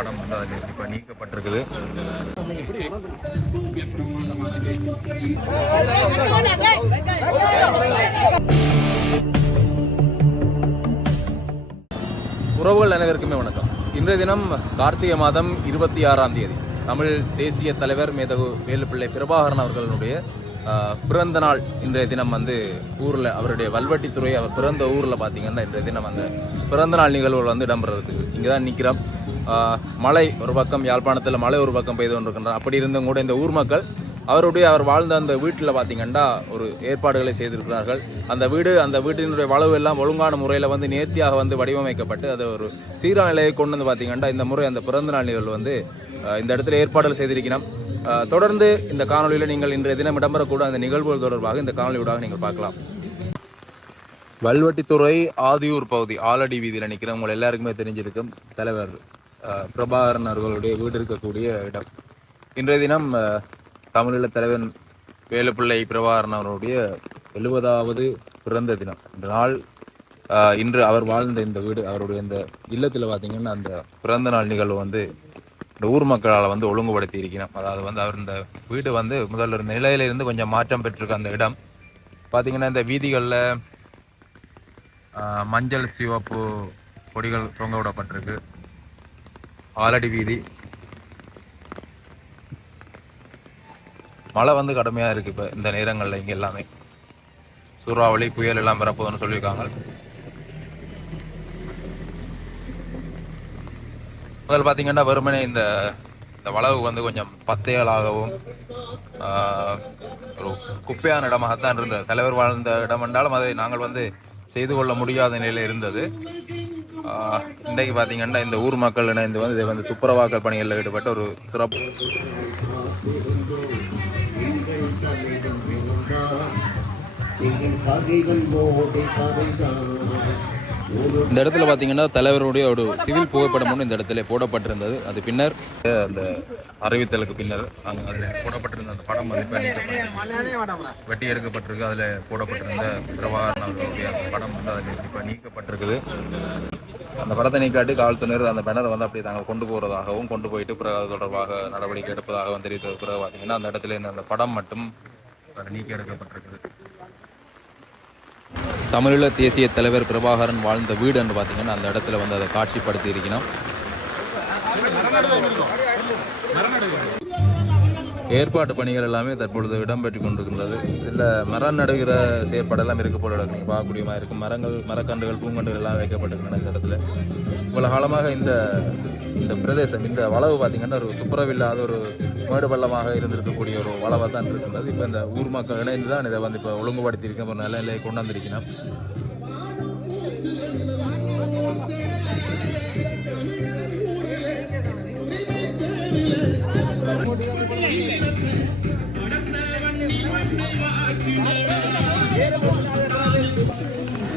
படம் வந்து அதில் இப்போ நீக்கப்பட்டிருக்குது. உறவுகள் அனைவருக்குமே வணக்கம். இன்றைய தினம் கார்த்திகை மாதம் 26ஆம் தேதி தமிழ் தேசிய தலைவர் மேதகு வேலுப்பிள்ளை பிரபாகரன் அவர்களுடைய பிறந்த நாள். இன்றைய தினம் வந்து ஊரில் அவருடைய வல்வெட்டித்துறை அவர் பிறந்த ஊரில் பார்த்தீங்கன்னா இன்றைய தினம் அந்த பிறந்த நாள் நிகழ்வுகள் வந்து இடம்பெறதுக்கு இங்கே தான் நிற்கிறோம். மழை ஒரு பக்கம், யாழ்ப்பாணத்தில் மழை ஒரு பக்கம் பெய்து கொண்டிருக்கின்றார். அப்படி இருந்தும் கூட இந்த ஊர் மக்கள் அவர் வாழ்ந்த அந்த வீட்டில் பார்த்தீங்கன்னா ஒரு ஏற்பாடுகளை செய்திருக்கிறார்கள். அந்த வீட்டினுடைய வளவு எல்லாம் ஒழுங்கான முறையில் வந்து நேர்த்தியாக வந்து வடிவமைக்கப்பட்டு அது ஒரு சீரான நிலையை கொண்டு வந்து பார்த்தீங்கன்னா இந்த முறை அந்த பிறந்த நாள் நிகழ்வு வந்து இந்த இடத்துல ஏற்பாடுகள் செய்திருக்கிறோம். தொடர்ந்து இந்த காணொலியில் நீங்கள் இன்றைய தினம் இடம்பெறக்கூட அந்த நிகழ்வுகள் தொடர்பாக இந்த காணொலியூடாக நீங்கள் பார்க்கலாம். வல்வெட்டித்துறை ஆதியூர் பகுதி ஆலடி வீதியில் நிற்கிறவங்க எல்லாருக்குமே தெரிஞ்சிருக்கும் தலைவர் பிரபாகரன் அவர்களுடைய வீடு இருக்கக்கூடிய இடம். இன்றைய தினம் தமிழீழ தலைவர் வேலுப்பிள்ளை பிரபாகரன் அவருடைய 70வது பிறந்த தினம். இந்த நாள் இன்று அவர் வாழ்ந்த இந்த வீடு, அவருடைய இந்த இல்லத்தில் பார்த்தீங்கன்னா அந்த பிறந்த நாள் நிகழ்வு வந்து இந்த ஊர் மக்களால் வந்து ஒழுங்குபடுத்தி இருக்கிறோம். அதாவது வந்து அவர் இந்த வீடு வந்து முதல்ல இருந்த நிலையிலிருந்து கொஞ்சம் மாற்றம் பெற்றிருக்க அந்த இடம் பார்த்தீங்கன்னா இந்த வீதிகளில் மஞ்சள் சிவப்பு கொடிகள் தொங்க விடப்பட்டிருக்கு. ஆலடி வீதி. மழை வந்து கடுமையாக இருக்குது இப்போ இந்த நேரங்களில். இங்கே எல்லாமே சூறாவளி புயல் எல்லாம் வரப்போகுதுன்னு சொல்லியிருக்காங்க. முதல் பார்த்தீங்கன்னா வெறுமனே இந்த வளவு வந்து கொஞ்சம் பத்தையலாகவும் ஒரு குப்பையான இடமாகத்தான் இருந்தது. தலைவர் வாழ்ந்த இடம் என்றாலும் அதை நாங்கள் வந்து செய்து கொள்ள முடியாத நிலையில் இருந்தது. இன்றைக்கு பார்த்தீங்கன்னா இந்த ஊர் மக்கள் இணைந்து வந்து இதை வந்து துப்புரவாக்கல் பணிகளில் ஈடுபட்ட ஒரு சிறப்பு. இந்த இடத்துல பார்த்தீங்கன்னா தலைவருடைய ஒரு சிவில் புகைப்படம் ஒன்று இந்த இடத்துல போடப்பட்டிருந்தது. அது பின்னர் அந்த அறிவித்தலுக்கு பின்னர் அதில் போடப்பட்டிருந்த அந்த படம் வந்து வெட்டி எடுக்கப்பட்டிருக்கு. அதில் போடப்பட்டிருந்த பிரபாகரன் அவர்களுடைய அந்த படம் வந்து அதில் இப்போ நீக்கப்பட்டிருக்குது. அந்த படத்தை நீக்காட்டி காவல்துறையினர் அந்த பேனரை வந்து அப்படி தாங்கள் கொண்டு போகிறதாகவும் கொண்டு போயிட்டு பிறகு அது தொடர்பாக நடவடிக்கை எடுப்பதாகவும் தெரிவித்த பிறகு பார்த்தீங்கன்னா அந்த இடத்துல அந்த படம் மட்டும் நீக்கி எடுக்கப்பட்டிருக்குது. தமிழீழ தேசிய தலைவர் பிரபாகரன் வாழ்ந்த வீடு என்று பார்த்தீங்கன்னா அந்த இடத்துல வந்து அதை காட்சிப்படுத்தி இருக்கணும். ஏற்பாட்டு பணிகள் எல்லாமே தற்பொழுது இடம்பெற்று கொண்டிருக்கின்றது. இதில் மரம் நடுகிற செயற்பாடெல்லாம் இருக்க போல நீங்கள் பார்க்கக்கூடியமாக இருக்கும். மரக்கன்றுகள் பூங்கன்றுகள் எல்லாம் வைக்கப்பட்டிருக்கின்றன இந்த இடத்துல. இவ்வளவு காலமாக இந்த பிரதேசம், இந்த வளவு பார்த்தீங்கன்னா ஒரு துப்புரவில்லாத ஒரு மேடு பள்ளமாக இருந்திருக்கக்கூடிய ஒரு வளவாக தான் இருக்கின்றது. இப்போ இந்த ஊர் மக்கள் இணைந்து தான் இதை வந்து இப்போ ஒழுங்குபடுத்தியிருக்க ஒரு நல்ல நிலையை கொண்டு வந்திருக்கணும்.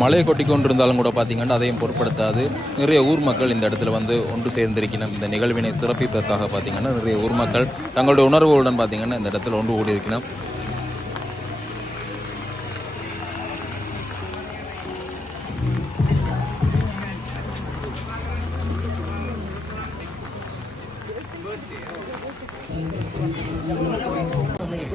மழை கொட்டி கொண்டிருந்தாலும் கூட பார்த்தீங்கன்னா அதையும் பொருட்படுத்தாது நிறைய ஊர் மக்கள் இந்த இடத்துல வந்து ஒன்று சேர்ந்திருக்கணும். இந்த நிகழ்வினை சிறப்பிப்பதற்காக பார்த்தீங்கன்னா நிறைய ஊர் மக்கள் தங்களுடைய உணர்வுகளுடன் பார்த்தீங்கன்னா இந்த இடத்துல ஒன்று கூடி இருக்கணும்.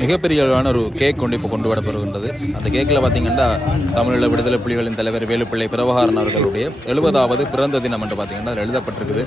மிகப்பெரிய அளவான ஒரு கேக் கொண்டு வரப்படுகின்றது. அந்த கேக்கில் பார்த்தீங்கன்னா தமிழீழ விடுதலை புலிகளின் தலைவர் வேலுப்பிள்ளை பிரபாகரன் அவர்களுடைய 70வது பிறந்த தினம் என்று பார்த்தீங்கன்னா அதில் எழுதப்பட்டிருக்குது.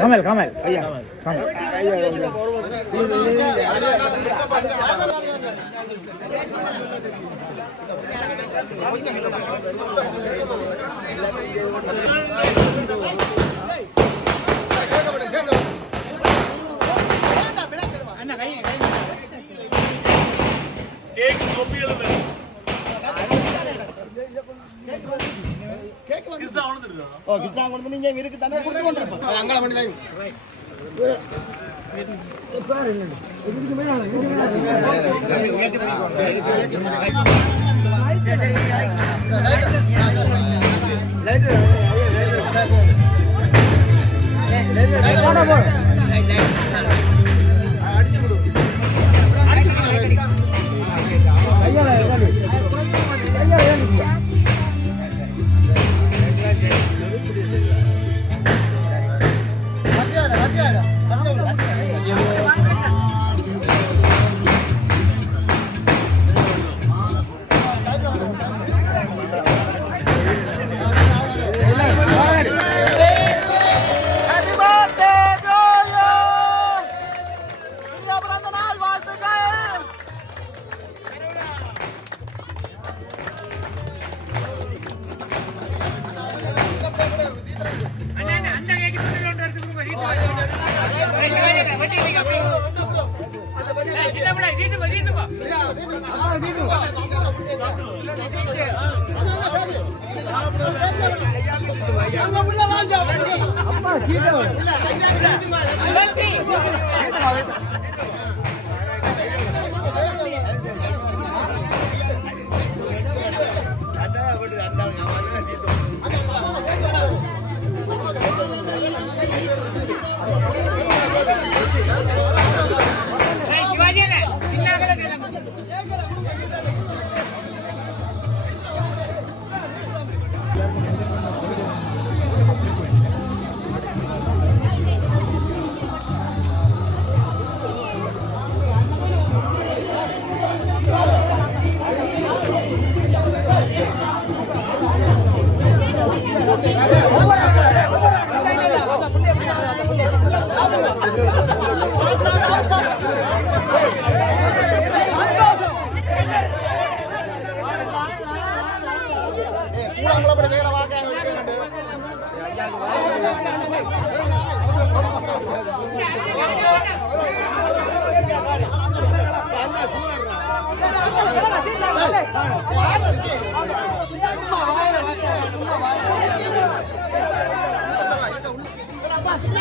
கமல் கமல் ஐயா கமல்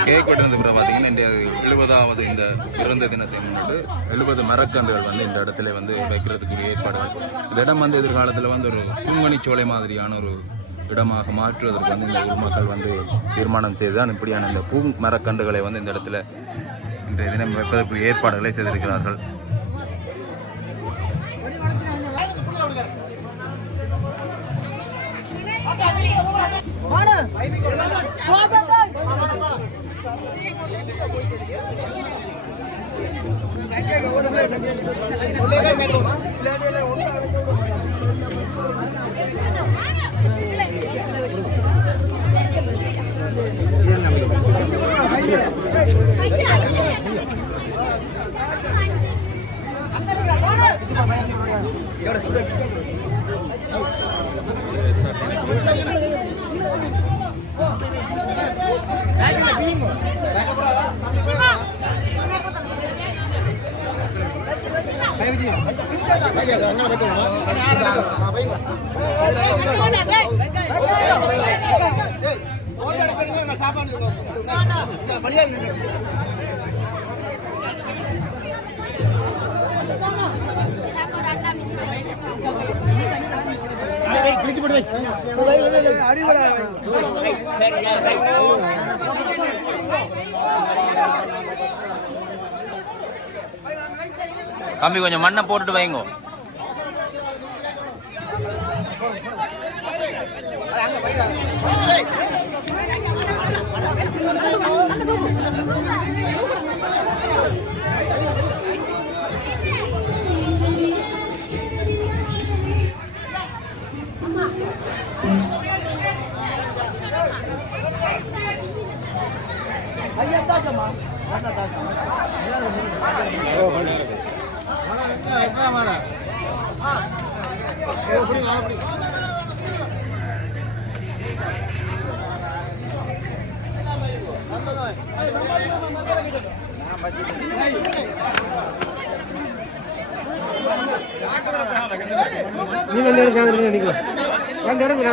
கேக் வெட்டுறது பார்த்தீங்கன்னா இந்த 70வது இந்த பிறந்த தினத்தை முன்னிட்டு 70 மரக்கன்றுகள் வந்து இந்த இடத்துல வந்து வைக்கிறதுக்குரிய ஏற்பாடுகள். இந்த இடம் வந்து எதிர்காலத்தில் வந்து ஒரு பூங்கனிச்சோலை மாதிரியான ஒரு இடமாக மாற்றுவதற்கு வந்து இந்த ஊர் மக்கள் வந்து தீர்மானம் செய்துதான் இப்படியான இந்த பூ மரக்கன்றுகளை வந்து இந்த இடத்துல இன்றைய தினம் வைப்பதற்குரிய ஏற்பாடுகளை செய்திருக்கிறார்கள். கம்பி கொஞ்சம் மண்ணை போட்டுட்டு வைங்கோ. நீ வந்து எடுக்க நினைக்கோ வந்து எடுக்க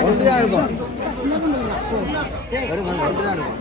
ஒன்றுதான் இருக்கும் ஒன்றுதான் இருக்கும்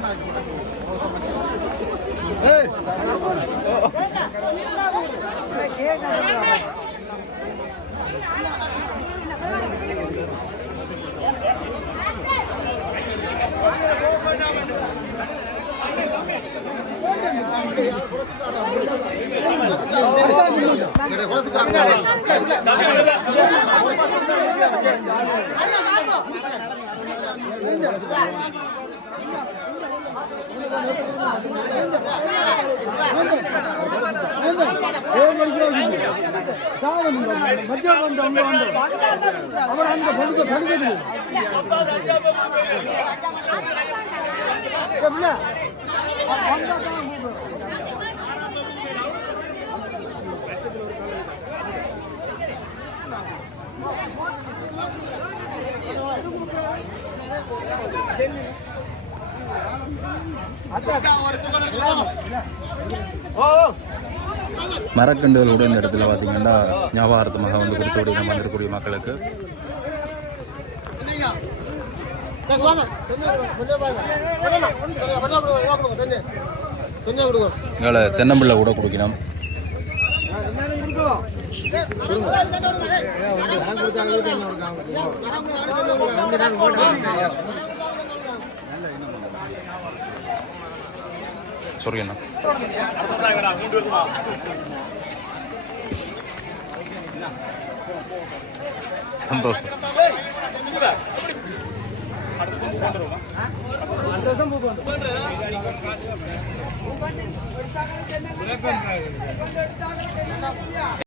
மரக்கண்டுகள் கூட இந்த இடத்துல பார்த்தீங்கன்னா ஞாபகார்த்தமாக வந்து கொடுத்து நம்ம வந்திருக்கக்கூடிய மக்களுக்கு எங்களை தென்னம்பிள்ளை கூட குடிக்கணும். சொல்லுங்கண்ணா. சந்தோஷம்.